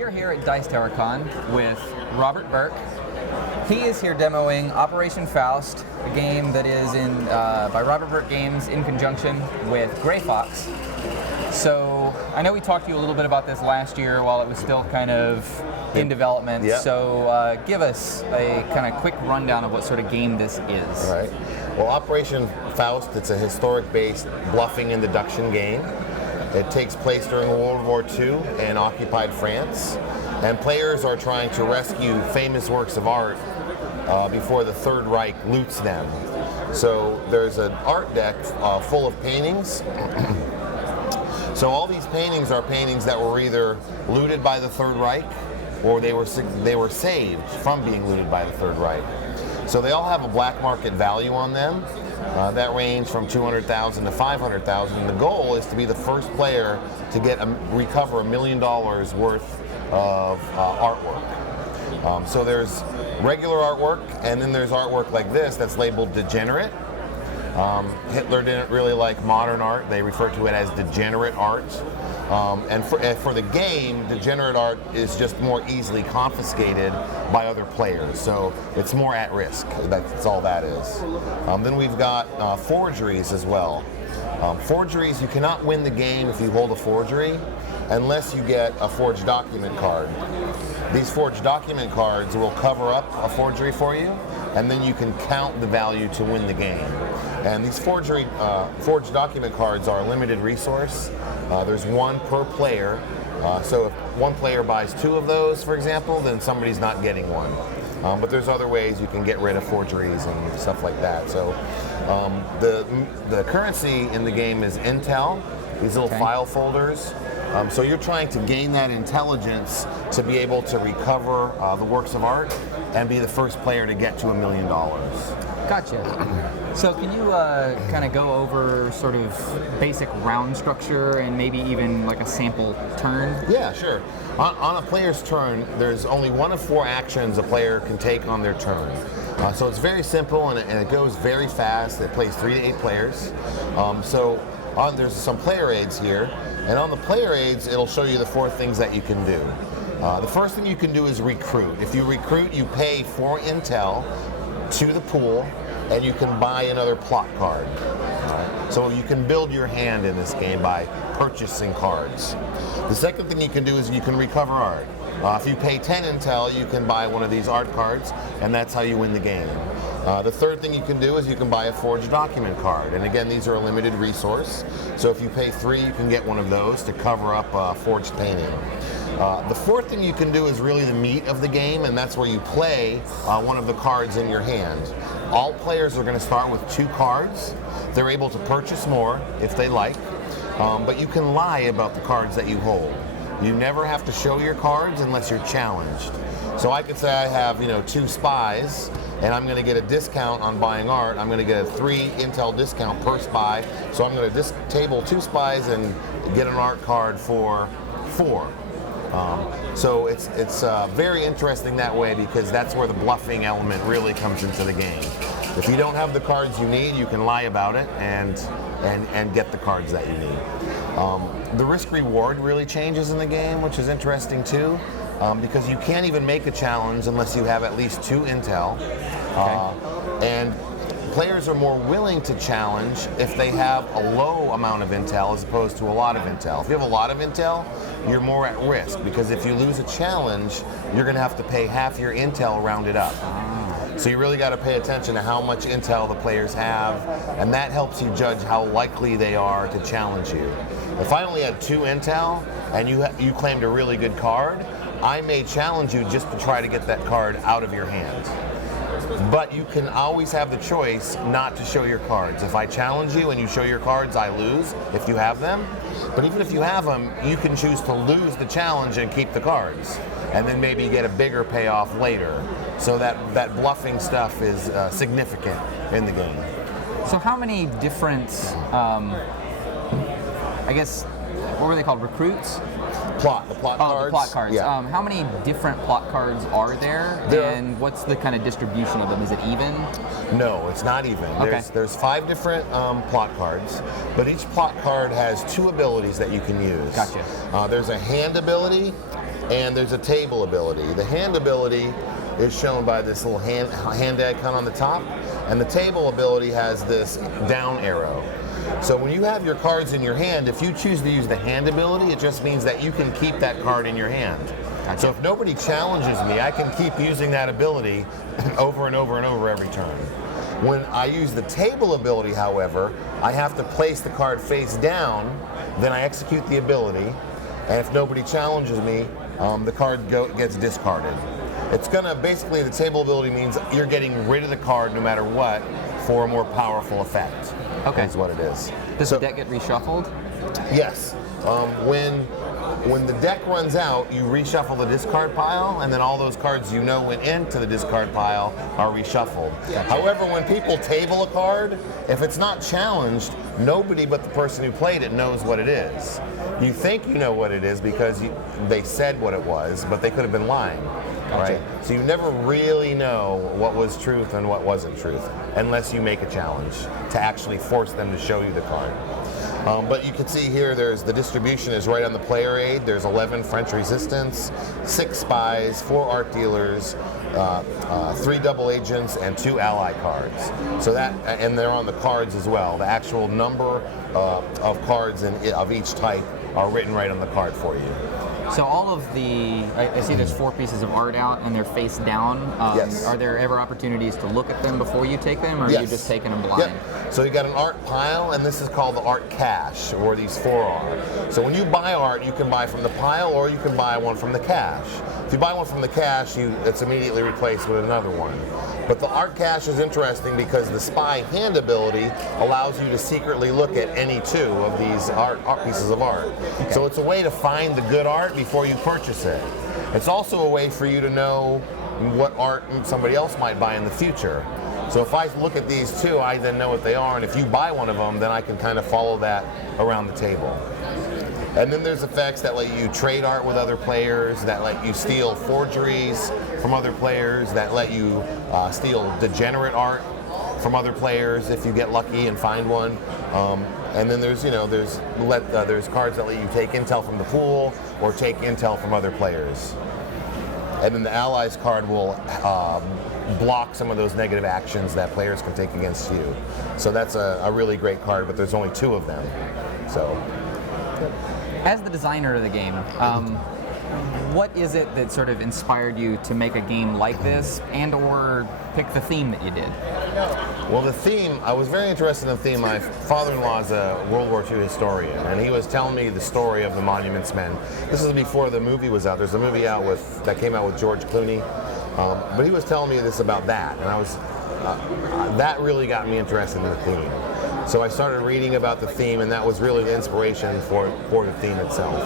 we are here at Dice Tower Con with Robert Burke. He is here demoing Operation F.A.U.S.T, a game that is by Robert Burke Games in conjunction with Grey Fox. So I know we talked to you a little bit about this last year while it was still kind of in development. Yep. So give us a kind of quick rundown of what sort of game this is. All right. Well, Operation F.A.U.S.T, it's a historic-based bluffing and deduction game. It takes place during World War II in occupied France, and players are trying to rescue famous works of art before the Third Reich loots them. So there's an art deck full of paintings. So all these paintings are paintings that were either looted by the Third Reich or they were saved from being looted by the Third Reich. So they all have a black market value on them. That range from $200,000 to $500,000. The goal is to be the first player to recover $1 million worth of artwork. So there's regular artwork, and then there's artwork like this that's labeled degenerate. Hitler didn't really like modern art. They refer to it as degenerate art. And for the game, degenerate art is just more easily confiscated by other players. So it's more at risk. That's all that is. Then we've got forgeries as well. Forgeries, you cannot win the game if you hold a forgery unless you get a forged document card. These forged document cards will cover up a forgery for you, and then you can count the value to win the game. And these forged document cards are a limited resource. There's one per player. So if one player buys 2 of those, for example, then somebody's not getting one. But there's other ways you can get rid of forgeries and stuff like that. So the currency in the game is intel, these little file folders. So you're trying to gain that intelligence to be able to recover the works of art and be the first player to get to $1 million. Gotcha. So can you kind of go over sort of basic round structure and maybe even like a sample turn? Yeah, sure. On a player's turn, there's only 1 of 4 actions a player can take on their turn. So it's very simple and it goes very fast. It plays 3 to 8 players. There's some player aids here, and on the player aids, it'll show you the 4 things that you can do. The first thing you can do is recruit. If you recruit, you pay 4 intel to the pool, and you can buy another plot card. So you can build your hand in this game by purchasing cards. The second thing you can do is you can recover art. If you pay 10 intel, you can buy one of these art cards, and that's how you win the game. The third thing you can do is you can buy a forged document card. And again, these are a limited resource. So if you pay 3, you can get one of those to cover up a forged painting. The fourth thing you can do is really the meat of the game, and that's where you play one of the cards in your hand. All players are going to start with 2 cards. They're able to purchase more if they like, but you can lie about the cards that you hold. You never have to show your cards unless you're challenged. So I could say I have 2 spies, and I'm going to get a discount on buying art. I'm going to get a 3 intel discount per spy. So I'm going to table 2 spies and get an art card for 4. So it's very interesting that way, because that's where the bluffing element really comes into the game. If you don't have the cards you need, you can lie about it and get the cards that you need. The risk reward really changes in the game, which is interesting too, because you can't even make a challenge unless you have at least 2 intel. And players are more willing to challenge if they have a low amount of intel as opposed to a lot of intel. If you have a lot of intel, you're more at risk, because if you lose a challenge, you're going to have to pay half your intel rounded up. So you really got to pay attention to how much intel the players have, and that helps you judge how likely they are to challenge you. If I only had 2 intel and you claimed a really good card, I may challenge you just to try to get that card out of your hand. But you can always have the choice not to show your cards. If I challenge you and you show your cards, I lose if you have them. But even if you have them, you can choose to lose the challenge and keep the cards, and then maybe get a bigger payoff later. So that bluffing stuff is significant in the game. So how many different, I guess, what were they called? Recruits? The plot cards. The plot cards. Yeah. How many different plot cards are there? And what's the kind of distribution of them? Is it even? No, it's not even. Okay. There's 5 different plot cards, but each plot card has 2 abilities that you can use. Gotcha. There's a hand ability and there's a table ability. The hand ability is shown by this little hand icon on the top, and the table ability has this down arrow. So when you have your cards in your hand, if you choose to use the hand ability, it just means that you can keep that card in your hand. Gotcha. So if nobody challenges me, I can keep using that ability over and over and over every turn. When I use the table ability, however, I have to place the card face down, then I execute the ability, and if nobody challenges me, the card gets discarded. It's gonna, basically the table ability means you're getting rid of the card no matter what for a more powerful effect. Okay. Is what it is. Does the deck get reshuffled? Yes. When the deck runs out, you reshuffle the discard pile, and then all those cards you know went into the discard pile are reshuffled. Gotcha. However, when people table a card, if it's not challenged, nobody but the person who played it knows what it is. You think you know what it is because they said what it was, but they could have been lying. Gotcha. Right? So you never really know what was truth and what wasn't truth unless you make a challenge to actually force them to show you the card. But you can see here, there's the distribution is right on the player aid. There's 11 French resistance, 6 spies, 4 art dealers, 3 double agents, and 2 ally cards. So that, and they're on the cards as well. The actual number of cards of each type are written right on the card for you. So all of the, I see there's 4 pieces of art out and they're face down. Yes. Are there ever opportunities to look at them before you take them, or are Yes. you just taking them blind? Yep. So you got an art pile, and this is called the art cache, where these 4 are. So when you buy art, you can buy from the pile or you can buy one from the cache. If you buy one from the cache, it's immediately replaced with another one. But the art cache is interesting because the spy hand ability allows you to secretly look at any 2 of these art pieces of art. Okay. So it's a way to find the good art before you purchase it. It's also a way for you to know what art somebody else might buy in the future. So if I look at these 2, I then know what they are, and if you buy one of them, then I can kind of follow that around the table. And then there's effects that let you trade art with other players, that let you steal forgeries from other players, that let you steal degenerate art from other players if you get lucky and find one. And then there's cards that let you take intel from the pool or take intel from other players. And then the allies card will block some of those negative actions that players can take against you. So that's a really great card, but there's only 2 of them. So. As the designer of the game, what is it that sort of inspired you to make a game like this, and or pick the theme that you did? Well, the theme, I was very interested in the theme. My father-in-law is a World War II historian, and he was telling me the story of the Monuments Men. This is before the movie was out. There's a movie out that came out with George Clooney, but he was telling me this about that, and that really got me interested in the theme. So I started reading about the theme, and that was really the inspiration for the theme itself.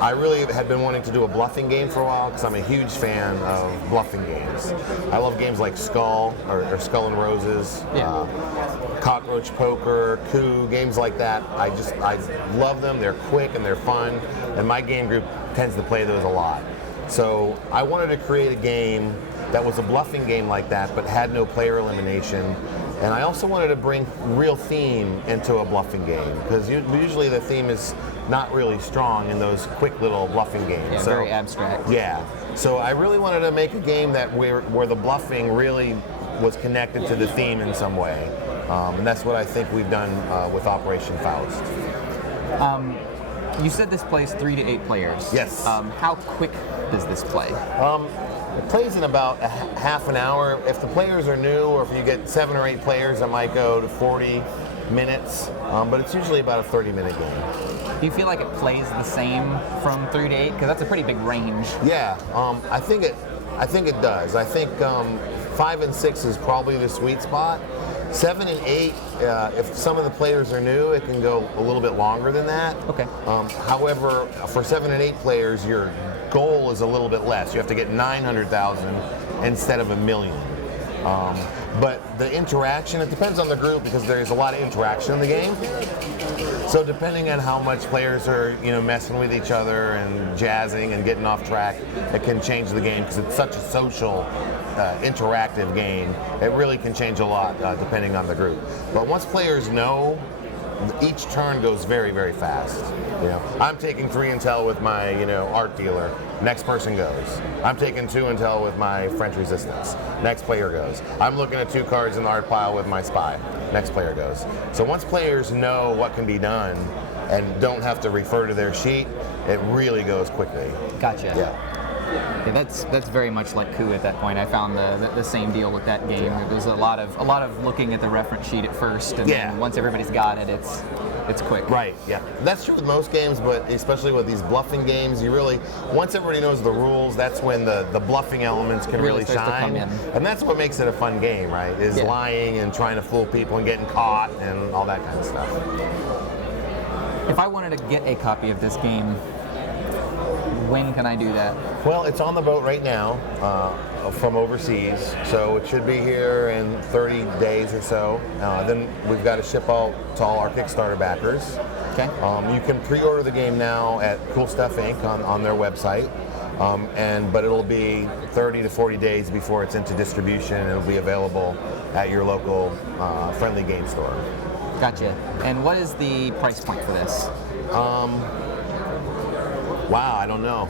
I really had been wanting to do a bluffing game for a while because I'm a huge fan of bluffing games. I love games like Skull or Skull and Roses, Cockroach Poker, Coup, games like that. I love them. They're quick and they're fun, and my game group tends to play those a lot. So I wanted to create a game that was a bluffing game like that, but had no player elimination. And I also wanted to bring real theme into a bluffing game, because usually the theme is not really strong in those quick little bluffing games. Yeah, so, very abstract. Yeah. So I really wanted to make a game that where the bluffing really was connected to the theme in some way. And that's what I think we've done with Operation F.A.U.S.T. You said this plays 3 to 8 players. Yes. How quick does this play? It plays in about half an hour. If the players are new, or if you get 7 or 8 players, it might go to 40 minutes, but it's usually about a 30-minute game. Do you feel like it plays the same from 3 to 8? Because that's a pretty big range. Yeah, I think it does. I think 5 and 6 is probably the sweet spot. 7 and 8, if some of the players are new, it can go a little bit longer than that. Okay. However, for 7 and 8 players, your goal is a little bit less. You have to get 900,000 instead of $1 million. But the interaction, it depends on the group because there's a lot of interaction in the game. So depending on how much players are, messing with each other and jazzing and getting off track, it can change the game because it's such a social, interactive game. It really can change a lot depending on the group. But once players know, each turn goes very, very fast. I'm taking 3 intel with my, art dealer. Next person goes. I'm taking 2 intel with my French resistance. Next player goes. I'm looking at 2 cards in the art pile with my spy. Next player goes. So once players know what can be done and don't have to refer to their sheet, it really goes quickly. Gotcha. Yeah. Yeah, that's very much like Coup at that point. I found the same deal with that game. It was a lot of looking at the reference sheet at first, and then once everybody's got it, it's quick. Right. Yeah. That's true with most games, but especially with these bluffing games, once everybody knows the rules, that's when the bluffing elements can really shine, and that's what makes it a fun game, right? Is lying and trying to fool people and getting caught and all that kind of stuff. If I wanted to get a copy of this game, when can I do that? Well, it's on the boat right now from overseas, so it should be here in 30 days or so. Then we've got to ship out to all our Kickstarter backers. Okay. You can pre-order the game now at Cool Stuff Inc. on their website, but it'll be 30 to 40 days before it's into distribution, and it'll be available at your local friendly game store. Gotcha. And what is the price point for this? Wow, I don't know.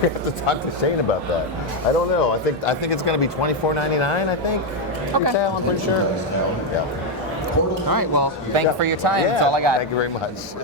We have to talk to Shane about that. I don't know. I think it's going to be $24.99. I think. Okay. Retail, I'm pretty sure. Yeah. All right. Well, thanks for your time. That's all I got. Thank you very much.